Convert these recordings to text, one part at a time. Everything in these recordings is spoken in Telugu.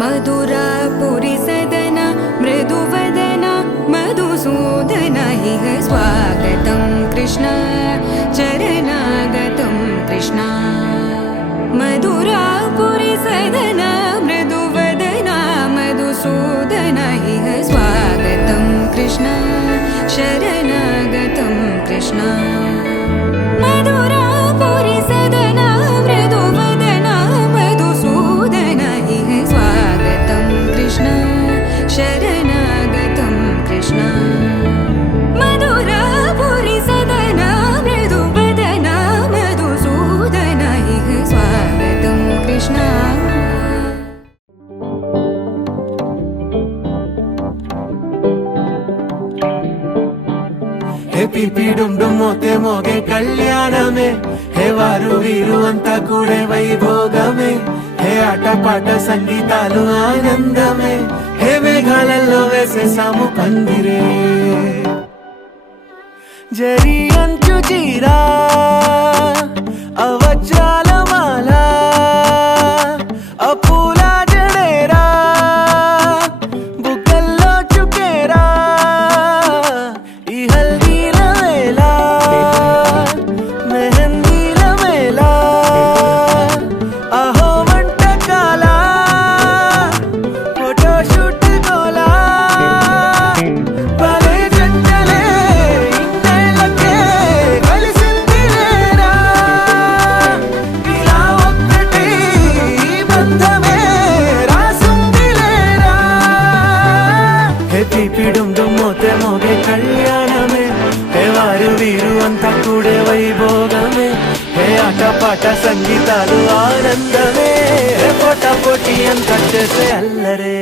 मधुरापुरी सदन मृदुवदना मधुसूदन इह स्वागतं कृष्ण चरणागतं कृष्ण मधुरापुरी सदन मृदुवदना मधुसूदन इह स्वागतं कृष्ण शरणागतं कृष्ण मधुरापुरी सदन मृदुवदना मधुसूदन इह स्वागतं कृष्ण शरणागतं कृष्ण मधुरापुरी सदन मृदुवदना मधुसूदन इह स्वागतं कृष्ण పిపి డుమ్ డుమ్ మోతే మోగే కళ్యాణమే హే వారు వీరు అంతా కూడే వైభోగమే హే ఆటపాట సంగీతాలు ఆనందమే హే మేఘాలలో వేసేసాము పందిరే జరి అంచు చీరా అవజ్రాల మాల అపూల జడేరా బుగ్గల్లో చుకేరా ఈ హల్దీ వైభోగమే హే ఆటపాట సంగీతాలు ఆనందమే పోటా పోటీ అంత చేసే అల్లరే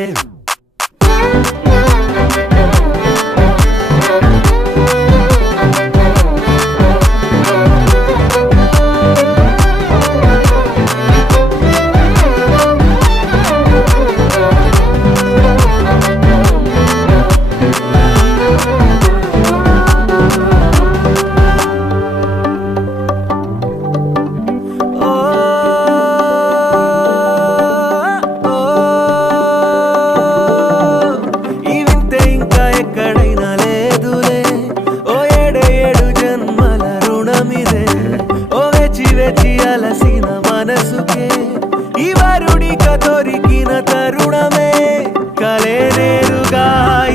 మనసుకే ఈ వరుడిక దొరికిన తరుణమే కలే నేరుగా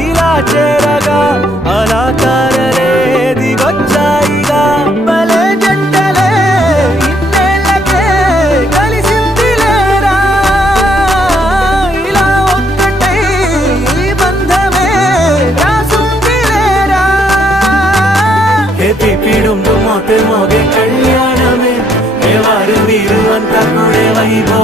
ఇలా చేరగా అలా కారలే దిగొచ్చాయిగా భలే జంటలే ఇన్నేళ్ళకే కలిసిందిలేరా ఇలా ఒక్కటై ఈ బంధమే రాసుందిలేరా హే పిపిడుండు మోతే మోగే కళ్యాణమే వారు వీరు అంతా కూడే వైభవ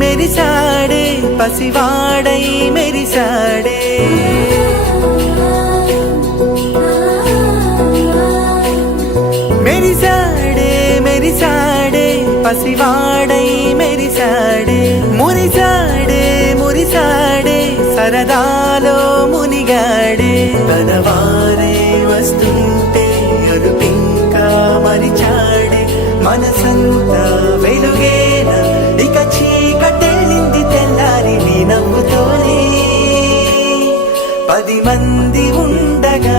మెరిసాడే పసివాడై మెరిసాడే మెరిసాడే మెరిసాడే పసివాడై మెరిసాడే మురిసాడే మురిసాడే సరదాలో మునిగాడే తనవారే వస్తుంటే అదుపింకా మరిచాడే మనసంతా వెలుగేనా ఇక చీకటెళ్ళింది తెల్లారి నీ నవ్వుతోనే 10 మంది ఉండగా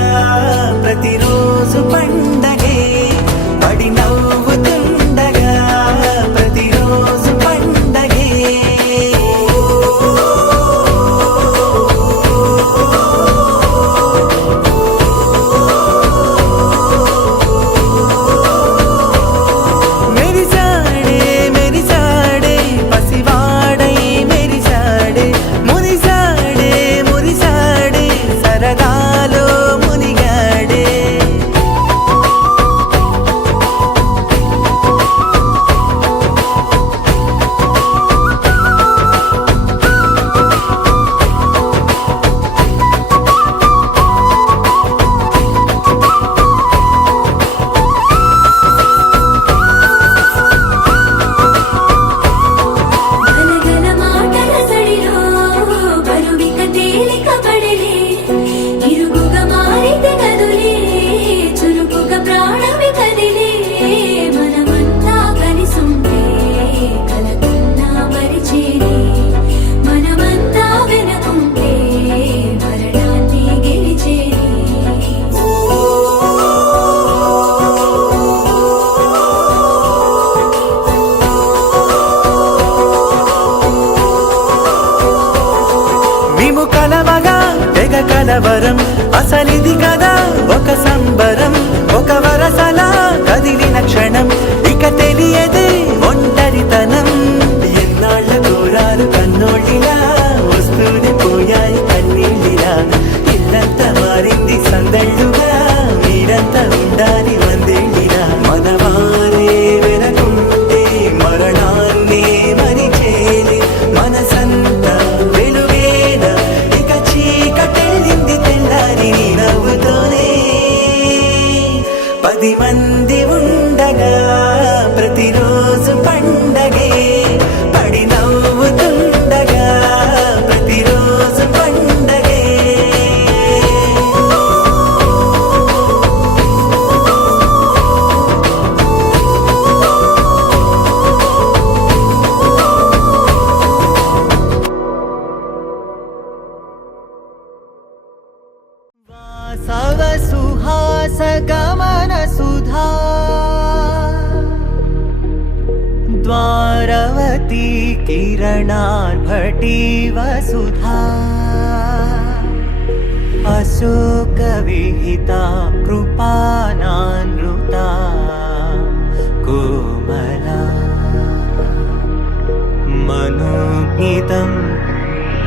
ప్రతిరోజు పండగే పడి నవ్వుతుండగా ప్రతిరోజు పండగే మెరిసాడే మెరిసాడే పసివాడై మెరిసాడే మురిసాడే మురిసాడే సరదాలో మునిగాడే గలగల మాటల సడిలో బరువిక తేలిక పడలే ఇరుగుగా మారితే కదులే చురుకుగా ప్రాణమి కదిలే మనమంతా కలిసుంటే కలకున్నా మరిచేనే మనమంతా వెనకుంటే మరణాన్ని గెలిచేనే మేము కలవగా తెగ కలవరం అసలిది కదా ఒక సంబరం ఒక వరసలా కదిలిన క్షణం ఇక తెలియదే ఒంటరితనం ఎన్నాళ్ళ దూరాలు కన్నోళ్ళిలా వస్తూనే పోయాయి కన్నీళ్ళిలా ఇల్లంతా మారింది సందళ్ళుగా మీరంతా ఉండాలి వందేళ్ళిలా మనవారే వెనకుంటే మరణాన్ని మరిచేది మనసంతా వెలుగేనా ఇక చీకటెళ్ళింది తెల్లారి నీ నవ్వుతోనే 10 మంది ఉండగా ప్రతిరోజు పండగే పడి నవ్వుతుండగా ప్రతిరోజు పండగే వాసవ సుహాస గమన సుధా ద్వారవతీ కిరణార్భటి వసుధా అశోక విహితా కృపానానృతా కోమలా మనోజ్ఞితం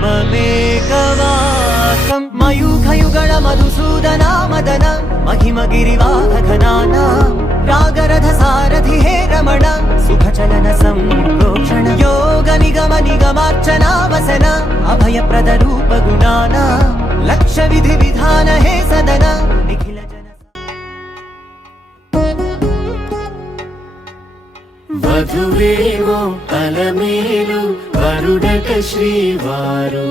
మమేకవాకం మయూఖయుగళ మధుసూదనా మదన మహిమ గిరివాహఘనాన రాగరథ సారథి హే రమణ సుఖచలన సంప్రోక్షణ యోగ నిగమ నిగమార్చనా వసన అభయప్రద రూప గుణాన లక్ష్య విధి విధాన హే సదన నిఖిల జన వధువేమో అలమేలు వరుడక శ్రీవారు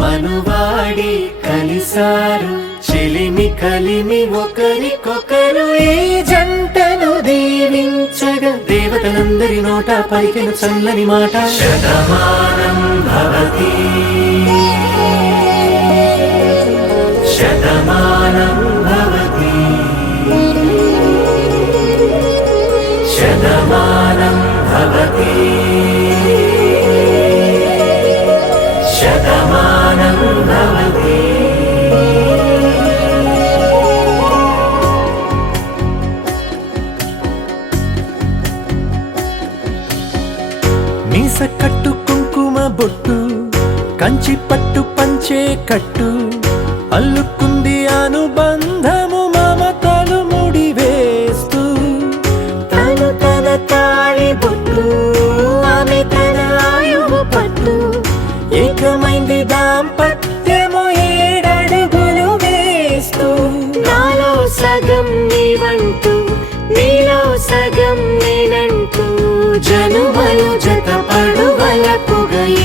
మనువాడి కలిసారు చెలిమి కలిమి ఒకరికొకరు ఈ జంటను దీవించగా దేవతలందరి నోట పలికెను చల్లని మాట శతమానం భవతి శతమానం భవతి శతమానం భవతి శతమానం భవతి మీస కట్టు కుంకుమ బొట్టు కంచి పట్టు పంచే కట్టు అల్లుకుంది అనుబంధము మమతలు ముడివేస్తూ తను తన తాళి బొట్టు ఆమె తన ఆయువు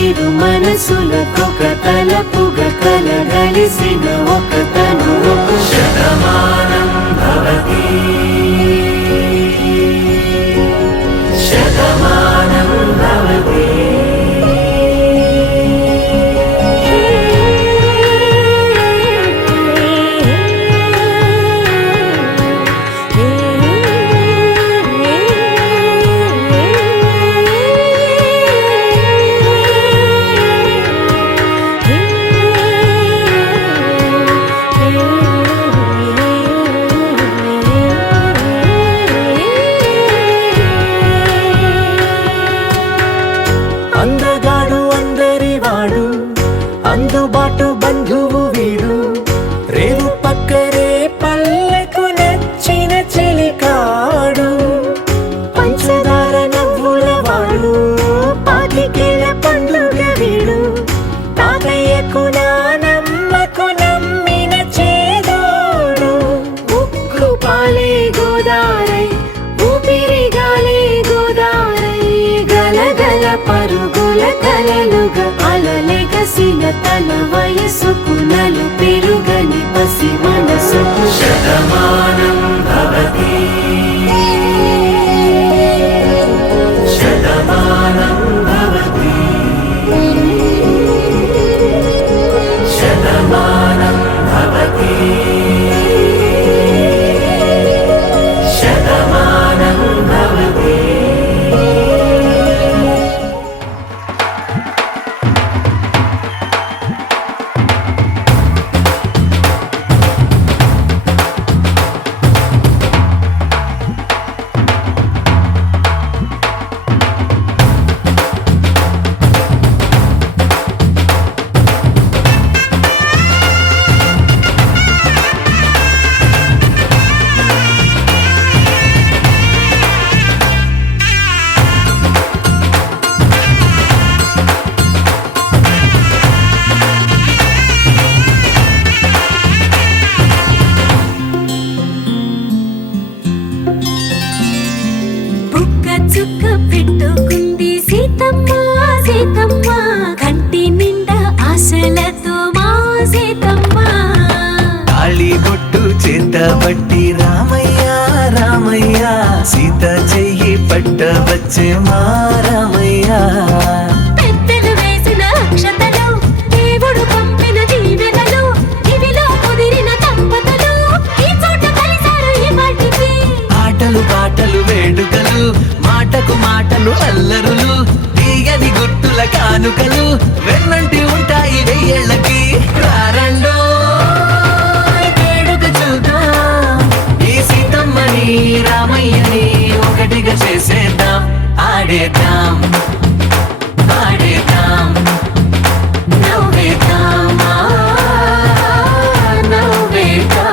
ఇరు మనసులకొక తలపుగా కలగలిసిన ఒక తను ఒక శతమానం భవతి శతమానం భవతి అందగాడు అందరివాడు అందుబాటు బంధువు వీడు రేవు పక్కరే పల్లెకు నచ్చిన చెలికాడు పంచదార నవ్వుల వాడు పాతికేల పండుగ వీడు తాతయ్యకు నానమ్మకు నమ్మిన చేదోడు ఉక్కు పాలే గోదారై ఊపిరిగాలే గోదారై గలగల పరుగుల కలలుగా అలలెగసిన తన వయసుకు నలు పెరుగని పసి మనసుకు శతమానం భవతి శతమానం భవతి శతమానం భవతి శతమానం భవతి బుక్క చుక్క పెట్టుకుంది సీతమ్మ సీతమ్మ కంటి నిండా ఆశలతో మా సీతమ్మ తాళి బొట్టు చేత పట్టి రామయ్య రామయ్య సీత చెయ్యి పట్ట వచ్చే మా రామయ్య పెద్దలు వేసిన అక్షతలు దేవుడు పంపిన దీవెనలు ఇవిలో కుదిరిన దంపతులు ఈ చోట కలిసారు ఈ వాటికి ఆటలు పాటలు వేడుకలు మాటకు మాటలు అల్లరులు తీయని గుర్తుల కానుకలు వెన్నంటి ఉంటాయి వెయ్యేళ్ళకి రారండో వేడుక చూద్దాం ఈ సీతమ్మని రామయ్యని ఒకటిగా చేసేద్దాం ఆడేద్దాం పాడేద్దాం నవ్వేద్దాం నవ్వేద్దాం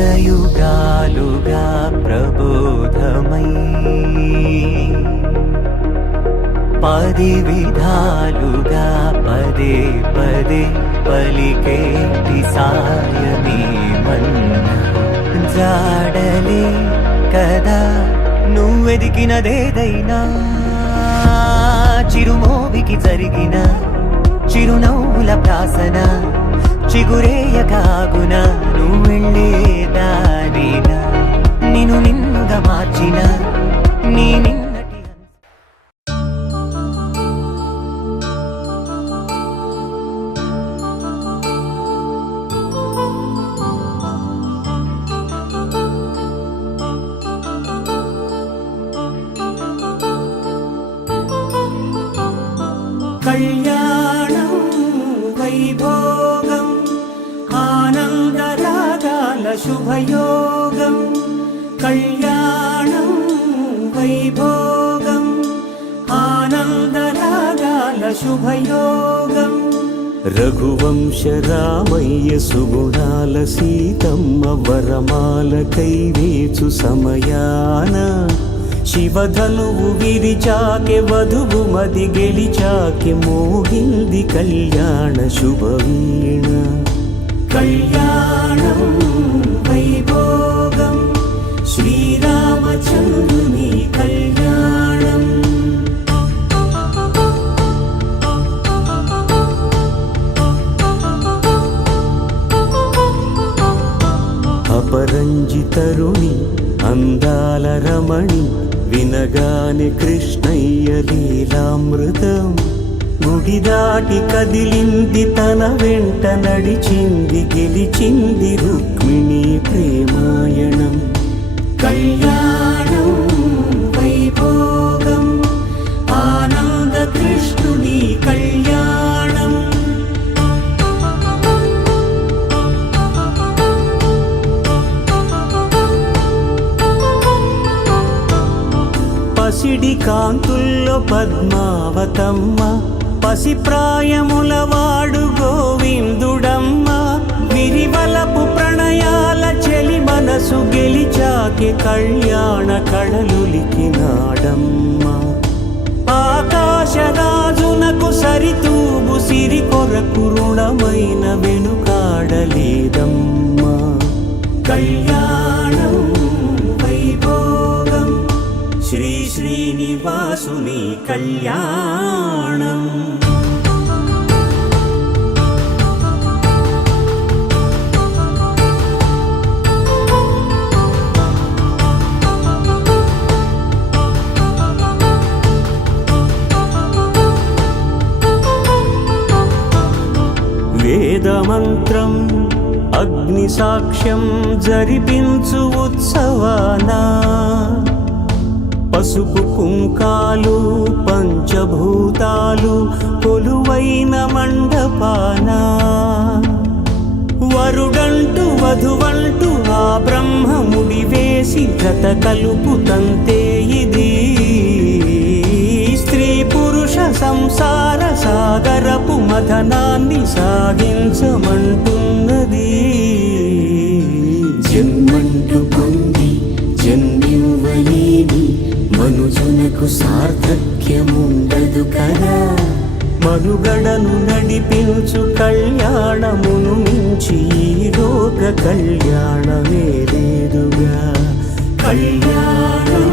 యుగయుగాలుగా ప్రబోధమై పది విధాలుగా పదే పదే పలికేటి సాయమే మన్నా జాడలే కదా నువ్వెదికినదేదైనా చిరుమోవికి జరిగిన చిరునవ్వుల ప్రాసన చిగురేయకాగున నువ్వెళ్ళేదానేనా నిన్ను నిన్నుగా మార్చిన నీ నిన్నటి కళ్యాణం వైభోగం ఆనందరాగాల శుభయోగం కళ్యాణం వైభోగం ఆనందరాగాల శుభయోగం రఘువంశ రామయ్య సుగుణాల సీతమ్మ వరమాల కైవేచు సమయాన శివధనువు విరిచాకె వధువు మది గెలిచాకె మోగింది కళ్యాణ శుభవీణ కళ్యాణం వైభోగం శ్రీరామచంద్రుని కళ్యాణం అపరంజి తరుణి అందాల రమణి వినగానే కృష్ణయ్య లీలామృతం గుడి దాటి కదిలింది తన వెంట నడిచింది గెలిచింది రుక్మిణి ప్రేమాయణం కళ్యాణం వైభోగం ఆనంద కృష్ణుని కళ్యాణం పసిడి కాంతుల్లో పద్మావతమ్మ పసిప్రాయముల వాడు గోవిందుడమ్మ విరివలపు ప్రణయాల చెలి మనసు గెలిచాకే కళ్యాణ కళలులికినాడమ్మ ఆకాశరాజునకు సరితూబు సిరి కొరకు రుణమైన వెనుకాడలేదమ్మ కళ్యాణం వైభోగం శ్రీ శ్రీనివాసుని కళ్యాణం వేదమంత్రం అగ్ని సాక్ష్యం జరిపించు ఉత్సవానా పసుపు కుంకాలు పంచభూతాలు కొలువైన మండపాన వరుడంటూ వధువంటూ ఆ బ్రహ్మముడి వేసి గత కలుపు తంతే ఇది స్త్రీ పురుష సంసార సాగరపు మథనాన్ని సాగించమంటున్నది జన్మంటూ పొంది జన్మివ్వలేని మనుజునకు సార్థక్యముండదు కదా మనుగడను నడిపించు కళ్యాణమును మించి ఈ లోక కళ్యాణమే లేదుగా కళ్యాణం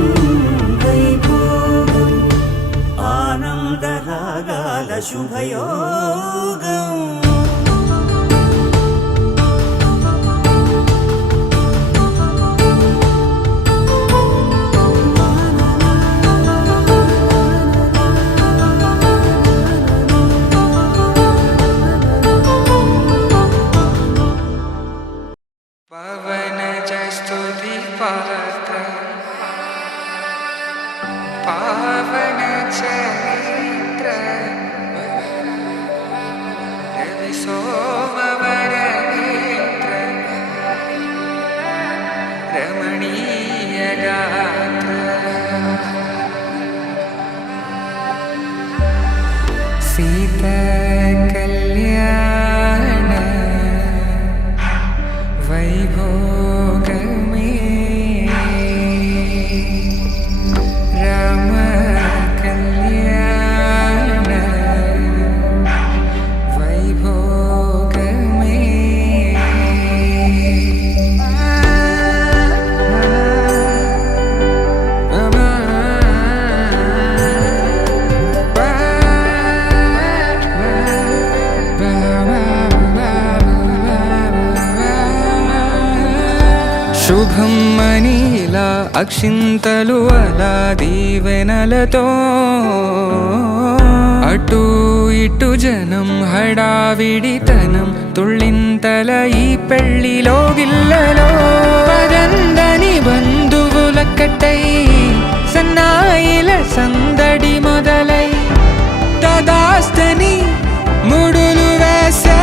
వైభోగం ఆనందరాగాల శుభయోగం पावन चरित्र रवि सोमवर नेत्र रमणीय गात्र सीता कल्याण वैभोग శుభం అని ఇలా అక్షింతలు అలా దీవెనలతో అటు ఇటు జనం హడావిడితనం తుళ్ళింతల ఈ పెళ్లిలో గిల్లలో పదందని బంధువులక్కటై సన్నాయిల సందడి మొదలై తదాస్తని ముడులు వేసే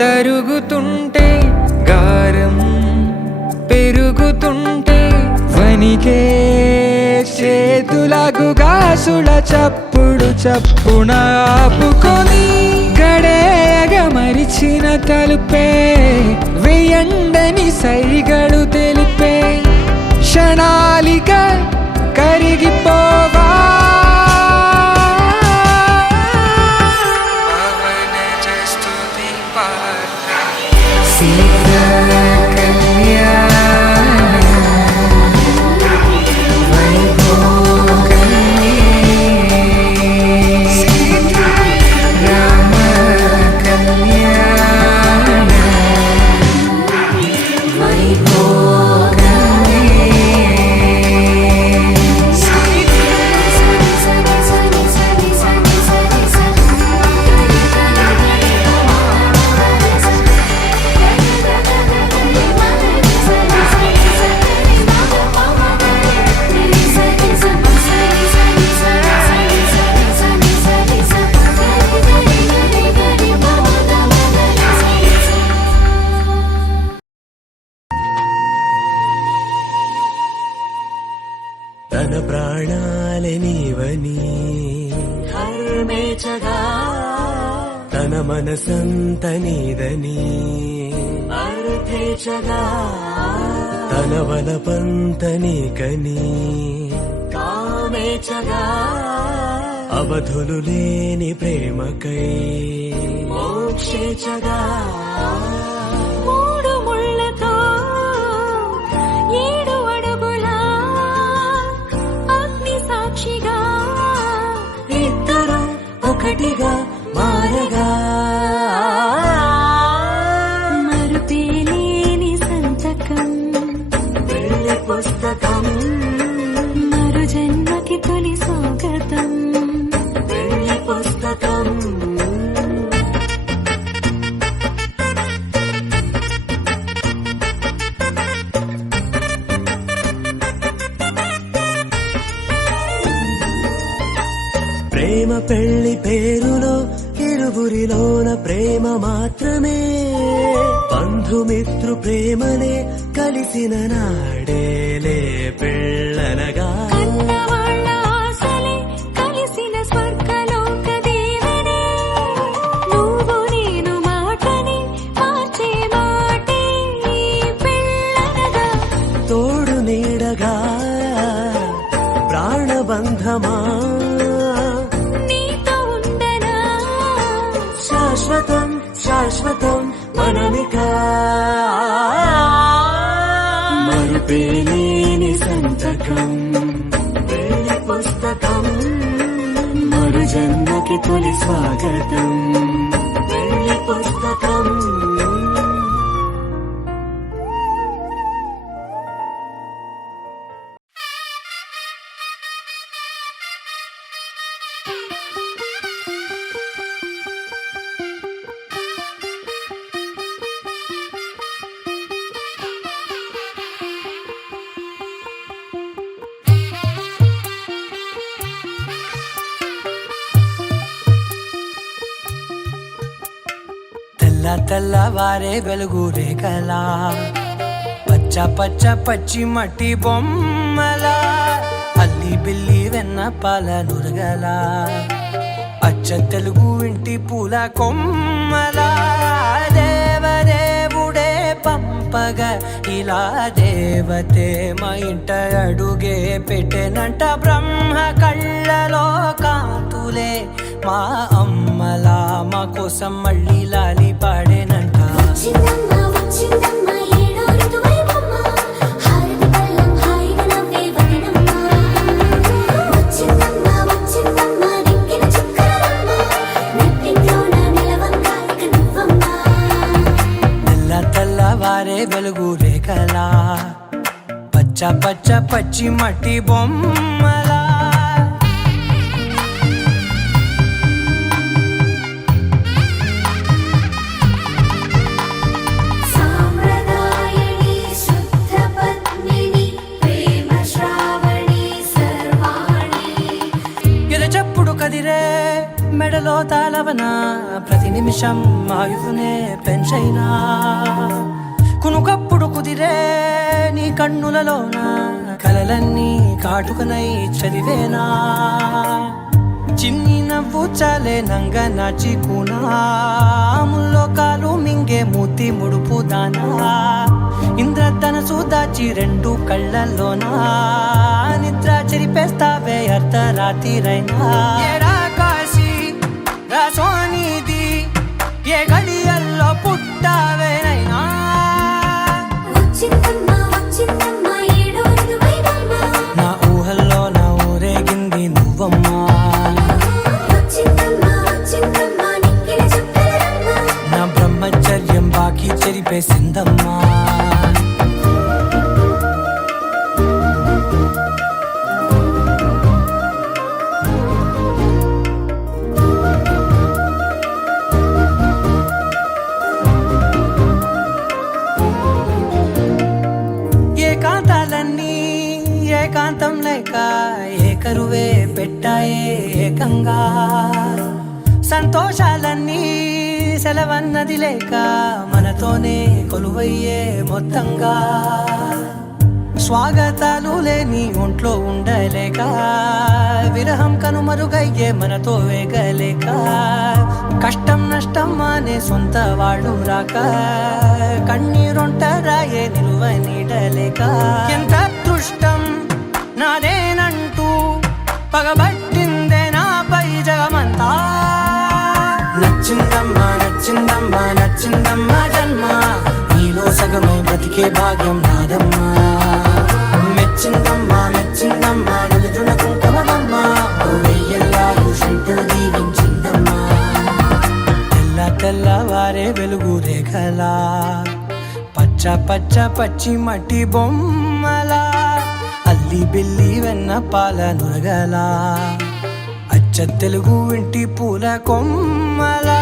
తరుగుతుంటే గారం పెరుగుతుంటే వనికే చేతులకు గాసుల చప్పుడు చప్పున ఆపుకొని గడేగ మరిచిన తలుపే వేయండని సైగడు తెలిపే క్షణాలిక కరిగిపోవా తన ప్రాణాలే నీవని హర్మేచగా తన మనసంత నీదని అర్థేచగా తన వలపంత నీకని కామేచగా అవధులు లేని ప్రేమకై మోక్షేచగా మూడు ముళ్ళతో ఏడు అడుగుల అగ్ని సాక్షిగా ఇద్దరు ఒకటిగా మారగా మరుపేలేని సంతకం పెళ్లి పుస్తకం మరు జన్మకి తొలి స్వాగతం పెళ్లి పుస్తకం ప్రేమ పెళ్లి పేరులో ఇరువురిలోన ప్రేమ మాత్రమే బంధుమిత్రు ప్రేమనే కలిసిన నాడేలే పెళ్ళనగా కన్నవాళ్ళ ఆశలే కలిసిన స్వర్గలోక దేవనే నువ్వు నేను మాటని మార్చే మాటే పెళ్ళనగా తోడు నీడగా ప్రాణబంధమా శాశ్వతం శాశ్వతం మనమికా మరుపేలేని సంతకం పెళ్లి పుస్తకం మరు జన్మకి తొలి స్వాగతం పెళ్లి పుస్తకం తెల్లవారే వెలుగు రేఖలా పచ్చ పచ్చ పచ్చి మట్టి బొమ్మలా బిల్లి వెన్న పాల నురగల అచ్చ తెలుగు ఇంటి పూల కొమ్మల దేవదేవుడే పంపగ ఇలా దేవతే మా ఇంట అడుగే పెట్టెనంట బ్రహ్మ కళ్ళలో కాంతులే మా అమ్మలా మా కోసం మళ్ళీ లాలి పాడేనంట వచ్చిందమ్మ వచ్చిందమ్మ ఏడో ఋతువైవమ్మ హారతి పళ్ళం హాయిగా నవ్వే వదనమ్మ వచ్చిందమ్మ వచ్చిందమ్మ నింగిన చుక్కలమ్మ నెట్టింట్లోన నిలవంగా ఇక నువ్వమ్మ తెల్ల తెల్లవారే వెలుగు రేఖలా పచ్చ పచ్చ పచ్చి మట్టి బొమ్మలా సామ్రదాయని శుద్ధ పద్మిని ప్రేమ శ్రావణి సర్వాణి ఎరచప్పుడు కదిరే మెడలో తాళవన ప్రతి నిమిషం ఆయుధునే పెంచైనా కునుకప్పుడు కుదిరే నీ కన్నులలోన కలలన్నీ కాటుకనై చదివేనా చిన్ని నవ్వు చాలే నంగ నాచి కూనాముల్లో కాలు మింగే మూతి ముడుపు దానా ఇంద్రధనసు దాచి రెండు కళ్ళల్లోనా నిద్ర చెరిపేస్తావే అర్ధరాత్రిరైనా ఏడా కాశీ రాసోనిది ఏ గడియల్లో పుట్టావేనైనా వచ్చిందమ్మ వచ్చిందమ్మ ఏడో ఋతువైవమ్మ నా ఊహల్లో నా ఊరేగింది నువ్వమ్మా వచ్చిందమ్మ వచ్చిందమ్మ నింగిన చుక్కలమ్మ నా బ్రహ్మచర్యం బాకీ చెరిపేసిందమ్మా ఏకాంతాలన్నీ ఏకాంతం లేక ఏకరువే పెట్టాయే ఏకంగా సంతోషాలన్నీ సెలవన్నది లేక మనతోనే కొలువయ్యే మొత్తంగా స్వాగతాలు లేని ఒంట్లో ఉండలేక విరహం కనుమరుగయ్యే మనతో వేగలేక కష్టం నష్టం అనే సొంత వాడు రాక కన్నీరొంటరాయే నిలువ నీడలేక ఎంత అదృష్టం నాదేనంటూ పగబట్టిందే నాపై జగమంతా నచ్చిందమ్మా నచ్చిందమ్మా నచ్చిందమ్మా జన్మ నీలో సగమై బ్రతికే భాగ్యం నాదమ్మా మెచ్చిందమ్మా మెచ్చిందమ్మా నిలుతున్న కుంకుమమ్మా వెయ్యల్లాలు శంకరు దీవించిందమ్మా తెల్ల తెల్లవారే వెలుగు రేఖలా పచ్చ పచ్చ పచ్చి మట్టి బొమ్మలా అల్లి బిల్లి వెన్న పాల నురగలా అచ్చ తెలుగు ఇంటి పూల కొమ్మలా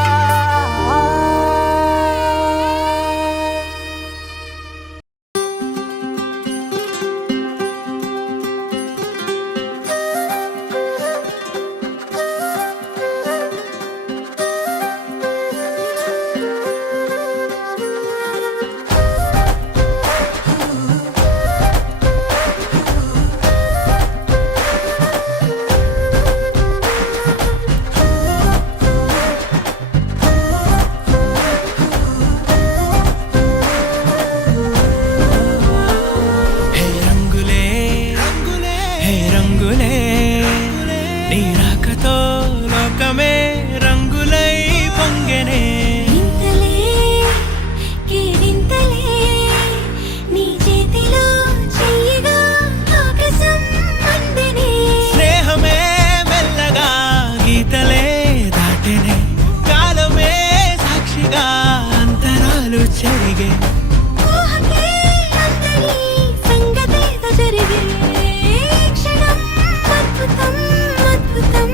జరిగే క్షణం అద్భుతం అద్భుతం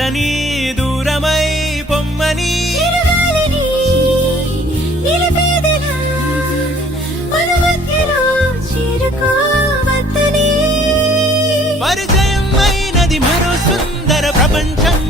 కాదని దూరమై పొమ్మని చిరుగాలిని నిలిపేదెలా మన మధ్యలో చేరుకోవద్దని పరిచయం అయినది మరో సుందర ప్రపంచం